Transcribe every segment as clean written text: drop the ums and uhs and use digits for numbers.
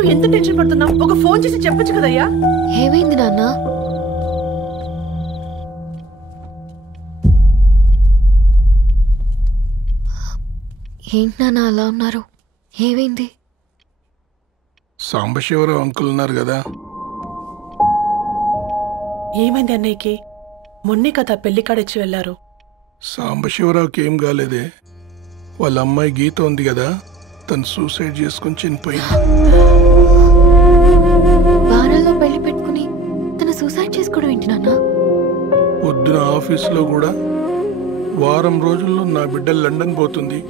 అంటూ ఎంత టెన్షన్ పడుతున్నావు? ఒక ఫోన్ చేసి చెప్పొచ్చు కదయ్యా. ఏమైంది నాన్న? ఏంటి నాన్న అలా ఉన్నారు? ఏమైంది? సాంబశివరావు అంకుల్ ఉన్నారు కదా. ఏమైంది అన్నయ్యకి? మొన్నే కదా పెళ్లి కాడిచ్చి వెళ్లారు. సాంబశివరావుకి ఏం కాలేదే. వాళ్ళ అమ్మాయి గీత ఉంది కదా, తను సూసైడ్ చేసుకుని చనిపోయింది. వారాల్లో పెళ్లి పెట్టుకుని తను సూసైడ్ చేసుకోవడం ఏంటి నాన్న? పొద్దున ఆఫీసులో కూడా వారం రోజుల్లో నా బిడ్డ లండన్ పోతుంది,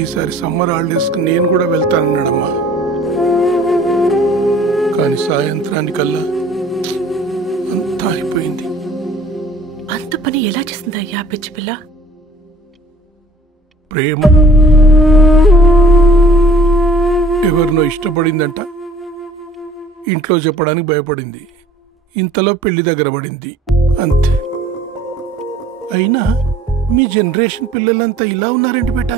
ఈసారి సమ్మర్ హాలిడేస్కి నేను కూడా వెళ్తానన్నాడమ్మా. కానీ సాయంత్రానికల్లా అంతా అయిపోయింది. అంత పని ఎలా చేస్తుందయ్యా పిచ్చి పిల్ల? ప్రేమ ఎవరినో ఇష్టపడిందంట, ఇంట్లో చెప్పడానికి భయపడింది. ఇంతలో పెళ్లి దగ్గర పడింది, అంతే. అయినా మీ జనరేషన్ పిల్లలంతా ఇలా ఉన్నారేంటి బేట?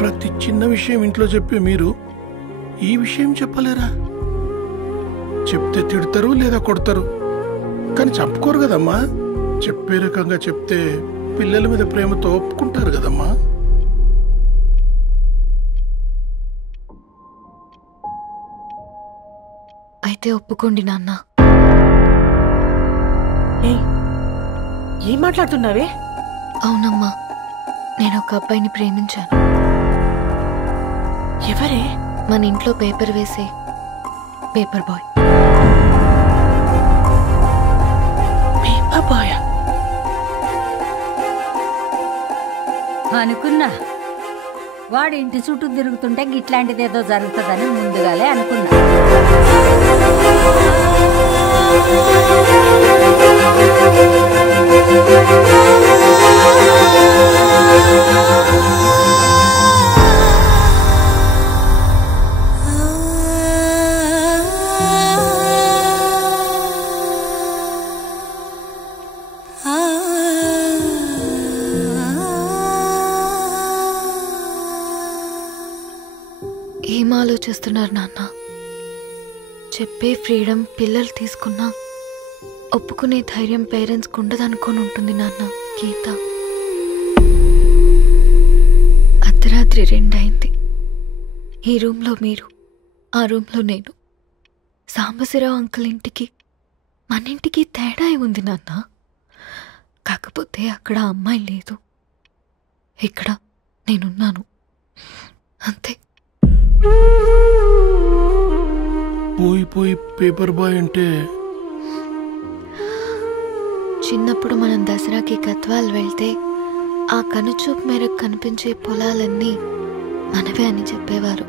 ప్రతి చిన్న విషయం ఇంట్లో చెప్పే మీరు ఈ విషయం చెప్పలేరా? చెప్తే తిడతారు లేదా కొడతారు, కానీ చంపుకోరు కదమ్మా. చెప్పే రకంగా చెప్తే పిల్లల మీద ప్రేమతో ఒప్పుకుంటారు కదమ్మా. అయితే ఒప్పుకోండి నాన్న. ఏం మాట్లాడుతున్నావే? అవునమ్మా, నేను ఒక అబ్బాయిని ప్రేమించాను. ఎవరే? మన ఇంట్లో పేపర్ వేసే పేపర్ బాయ్. పేపర్ బాయ్ అనుకున్నా. వాడి ఇంటి చుట్టూ తిరుగుతుంటే గిట్లాంటిది ఏదో జరుగుతుందని ముందుగాలే అనుకున్నా. ఏం ఆలోచిస్తున్నారు నాన్న? చెప్పే ఫ్రీడమ్ పిల్లలు తీసుకున్నా ఒప్పుకునే ధైర్యం పేరెంట్స్కి ఉండదనుకొని ఉంటుంది నాన్న. గీత అర్ధరాత్రి 2 అయింది. ఈ రూమ్లో మీరు, ఆ రూమ్లో నేను. సాంబశివరావు అంకుల్ ఇంటికి మన ఇంటికి తేడా ఉంది నాన్న. కాకపోతే అక్కడ అమ్మాయి లేదు, ఇక్కడ నేనున్నాను, అంతే. పోయి పోయి పేపర్ బాయ్ అంటే? చిన్నప్పుడు మనం దసరాకి గద్వాల్ వెళ్తే ఆ కనుచూపు మేరకు కనిపించే పొలాలన్నీ మనవే అని చెప్పేవారు.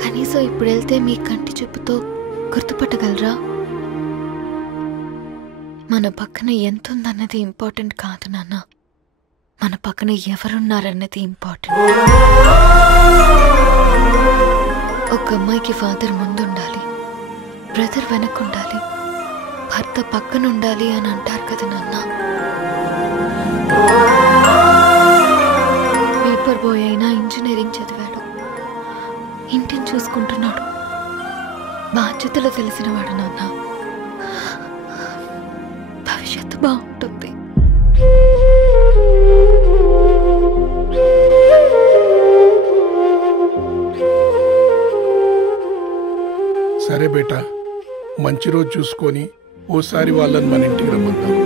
కనీసం ఇప్పుడు వెళ్తే మీ కంటి చూపుతో గుర్తుపట్టగలరా? మన పక్కన ఎంతుందన్నది ఇంపార్టెంట్ కాదు నాన్న, మన పక్కన ఎవరున్నారన్నది ఇంపార్టెంట్. ఒక అమ్మాయికి ఫాదర్ ముందుండాలి, బ్రదర్ వెనకుండాలి, భర్త పక్కనుండాలి అని అంటారు కదా నాన్న. పేపర్ బాయ్ అయినా ఇంజనీరింగ్ చదివాడు, ఇంటిని చూసుకుంటున్నాడు, బాధ్యతలు తెలిసినవాడు నాన్న. భవిష్యత్తు బాగుంటుంది. సరే బేటా, మంచి రోజు చూసుకొని ఓసారి వాళ్ళని మన ఇంటికి రమ్మంటాం.